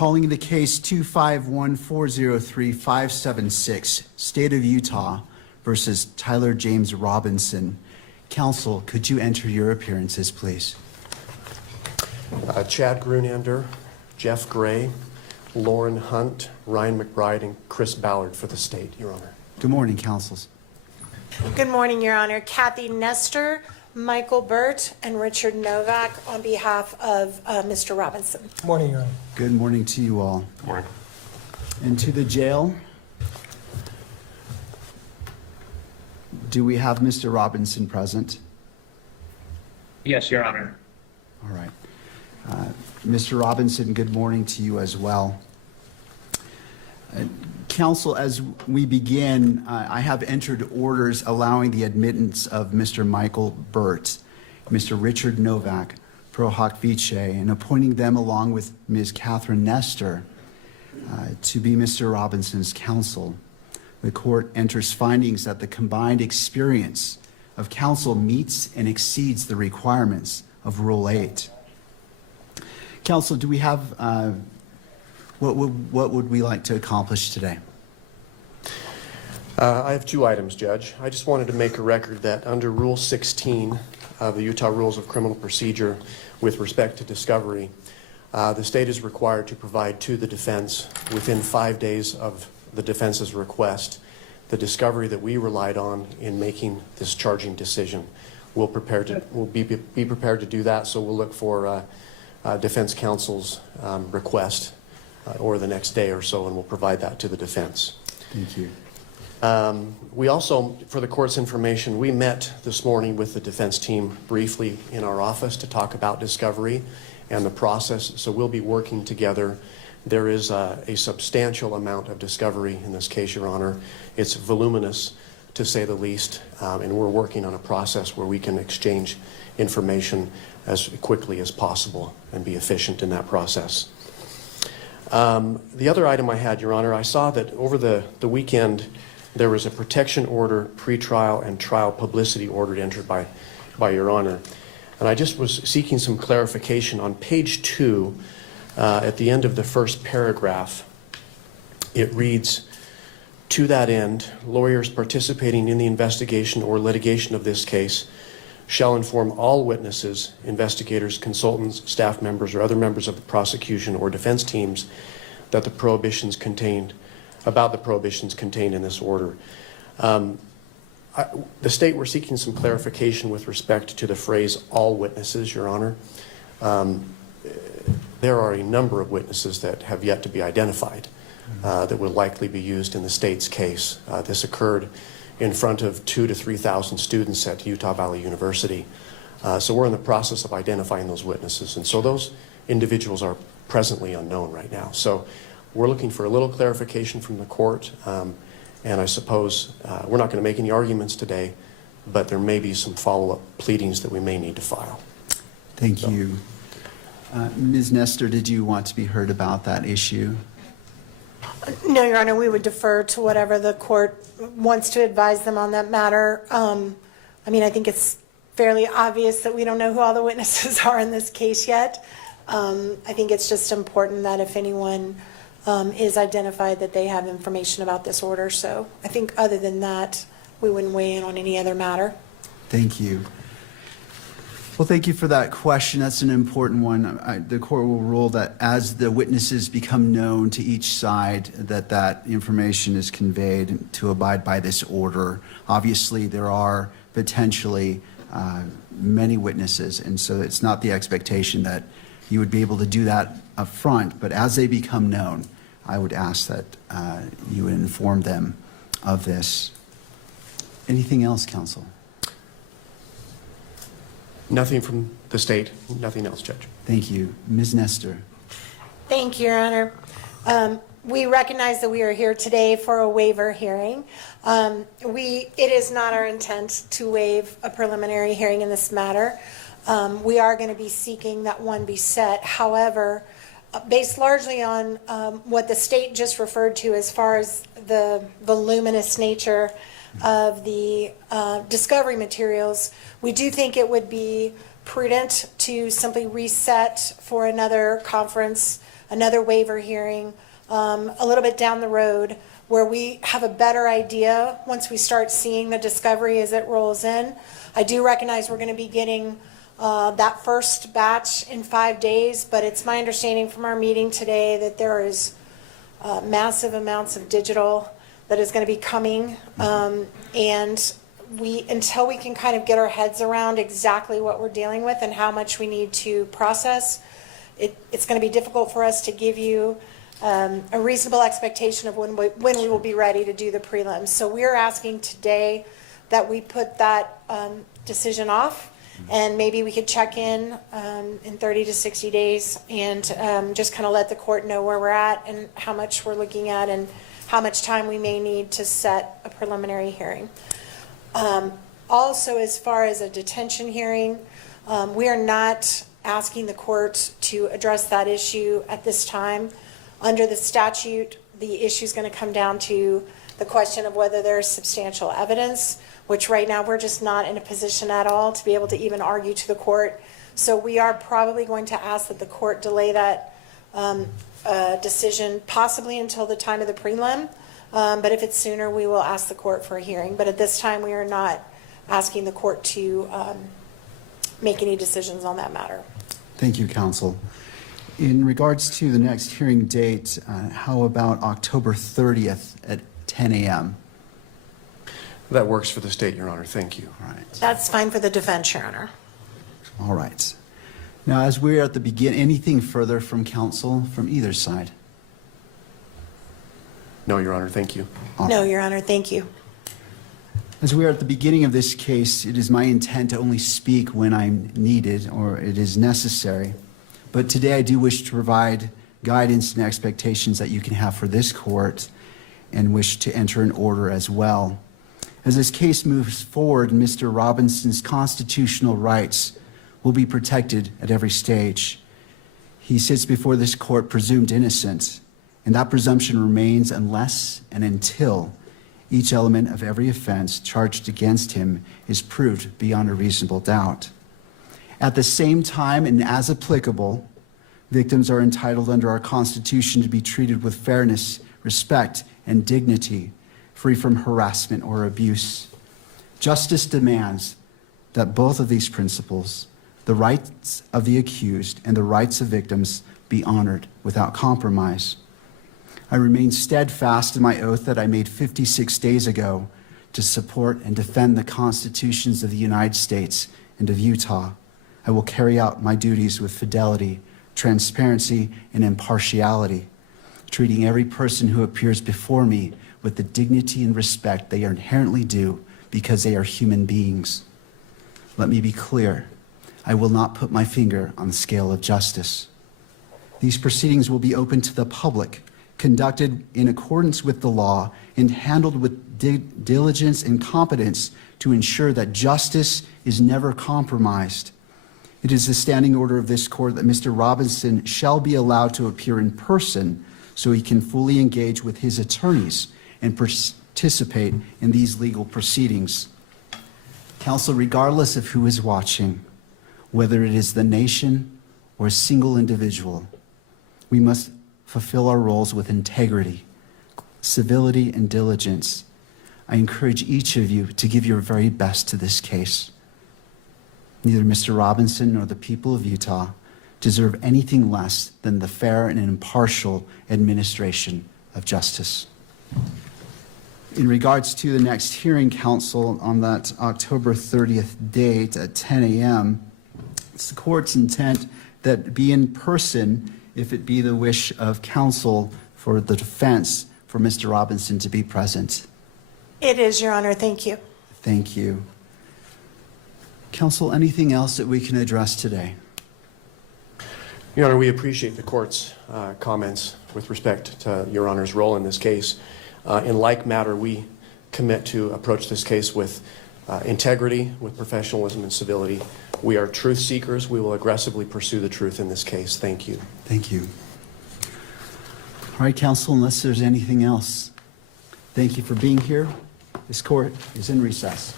Calling the case 251403576, State of Utah versus Tyler James Robinson. Counsel, could you enter your appearances, please? Chad Grunander, Jeff Gray, Lauren Hunt, Ryan McBride, and Chris Ballard for the state, Your Honor. Good morning, counsels. Good morning, Your Honor. Kathy Nestor, Michael Burt, and Richard Novak on behalf of Mr. Robinson. Good morning, Your Honor. Good morning to you all. Good morning. And to the jail, do we have Mr. Robinson present? Yes, Your Honor. All right. Mr. Robinson, good morning to you as well. Counsel, as we begin, I have entered orders allowing the admittance of Mr. Michael Burt, Mr. Richard Novak, pro hoc vice, and appointing them along with Ms. Catherine Nestor to be Mr. Robinson's counsel. The court enters findings that the combined experience of counsel meets and exceeds the requirements of Rule 8. Counsel, do we have, what would we like to accomplish today? I have two items, Judge. I just wanted to make a record that under Rule 16 of the Utah Rules of Criminal Procedure with respect to discovery, the state is required to provide to the defense within 5 days of the defense's request the discovery that we relied on in making this charging decision. We'll be prepared to do that, so we'll look for defense counsel's request or the next day or so, and we'll provide that to the defense. Thank you. We also, for the court's information, we met this morning with the defense team briefly in our office to talk about discovery and the process, so we'll be working together. There is a substantial amount of discovery in this case, Your Honor. It's voluminous, to say the least, and we're working on a process where we can exchange information as quickly as possible and be efficient in that process. The other item I had, Your Honor, I saw that over the weekend there was a protection order, pretrial and trial publicity order entered by Your Honor. And I just was seeking some clarification. On page 2, at the end of the first paragraph, it reads, "To that end, lawyers participating in the investigation or litigation of this case shall inform all witnesses, investigators, consultants, staff members, or other members of the prosecution or defense teams that the prohibitions contained in this order." The state were seeking some clarification with respect to the phrase "all witnesses," Your Honor. There are a number of witnesses that have yet to be identified that will likely be used in the state's case. This occurred in front of 2,000 to 3,000 students at Utah Valley University. So we're in the process of identifying those witnesses. And so those individuals are presently unknown right now. So we're looking for a little clarification from the court. And I suppose we're not going to make any arguments today, but there may be some follow-up pleadings that we may need to file. Thank you. Ms. Nestor, did you want to be heard about that issue? No, Your Honor, we would defer to whatever the court wants to advise them on that matter. I mean, I think it's fairly obvious that we don't know who all the witnesses are in this case yet. I think it's just important that if anyone is identified that they have information about this order. So I think other than that, we wouldn't weigh in on any other matter. Thank you. Well, thank you for that question. That's an important one. The court will rule that as the witnesses become known to each side, that information is conveyed to abide by this order. Obviously, there are potentially many witnesses, and so it's not the expectation that you would be able to do that up front, but as they become known, I would ask that you would inform them of this. Anything else, counsel? Nothing from the state, nothing else, Judge. Thank you. Ms. Nestor. Thank you, Your Honor. We recognize that we are here today for a waiver hearing. It is not our intent to waive a preliminary hearing in this matter. We are going to be seeking that one be set. However, based largely on what the state just referred to as far as the voluminous nature of the discovery materials, we do think it would be prudent to simply reset for another conference another waiver hearing a little bit down the road where we have a better idea once we start seeing the discovery as it rolls in. I do recognize we're going to be getting that first batch in 5 days, but it's my understanding from our meeting today that there is massive amounts of digital that is going to be coming, and until we can kind of get our heads around exactly what we're dealing with and how much we need to process, it's going to be difficult for us to give you a reasonable expectation of when we will be ready to do the prelims. So we're asking today that we put that decision off, and maybe we could check in 30 to 60 days and just kind of let the court know where we're at and how much we're looking at and how much time we may need to set a preliminary hearing. Also, as far as a detention hearing, we are not asking the court to address that issue at this time. Under the statute, the issue is going to come down to the question of whether there's substantial evidence, which right now we're just not in a position at all to be able to even argue to the court. So we are probably going to ask that the court delay that decision possibly until the time of the prelim. But if it's sooner, we will ask the court for a hearing. But at this time, we are not asking the court to make any decisions on that matter. Thank you, counsel. In regards to the next hearing date, how about October 30th at 10 a.m.? That works for the state, Your Honor. Thank you. All right. That's fine for the defense, Your Honor. All right. Now, as we're at the beginning, anything further from counsel from either side? No, Your Honor. Thank you. No, Your Honor, thank you. As we are at the beginning of this case, it is my intent to only speak when I'm needed or it is necessary. But today I do wish to provide guidance and expectations that you can have for this court and wish to enter an order as well. As this case moves forward, Mr. Robinson's constitutional rights will be protected at every stage. He sits before this court presumed innocent, and that presumption remains unless and until each element of every offense charged against him is proved beyond a reasonable doubt. At the same time, and as applicable, victims are entitled under our Constitution to be treated with fairness, respect, and dignity, free from harassment or abuse. Justice demands that both of these principles, the rights of the accused and the rights of victims, be honored without compromise. I remain steadfast in my oath that I made 56 days ago to support and defend the constitutions of the United States and of Utah. I will carry out my duties with fidelity, transparency, and impartiality, treating every person who appears before me with the dignity and respect they are inherently due because they are human beings. Let me be clear. I will not put my finger on the scale of justice. These proceedings will be open to the public, conducted in accordance with the law, and handled with diligence and competence to ensure that justice is never compromised. It is the standing order of this court that Mr. Robinson shall be allowed to appear in person so he can fully engage with his attorneys and participate in these legal proceedings. Counsel, regardless of who is watching, whether it is the nation or a single individual, we must fulfill our roles with integrity, civility, and diligence. I encourage each of you to give your very best to this case. Neither Mr. Robinson nor the people of Utah deserve anything less than the fair and impartial administration of justice. In regards to the next hearing, counsel, on that October 30th date at 10 a.m., it's the court's intent that it be in person if it be the wish of counsel for the defense for Mr. Robinson to be present. It is, Your Honor. Thank you. Thank you. Counsel, anything else that we can address today? Your Honor, we appreciate the court's comments with respect to Your Honor's role in this case. In like matter, we commit to approach this case with integrity, with professionalism and civility. We are truth seekers. We will aggressively pursue the truth in this case. Thank you. Thank you. All right, counsel, unless there's anything else, thank you for being here. This court is in recess.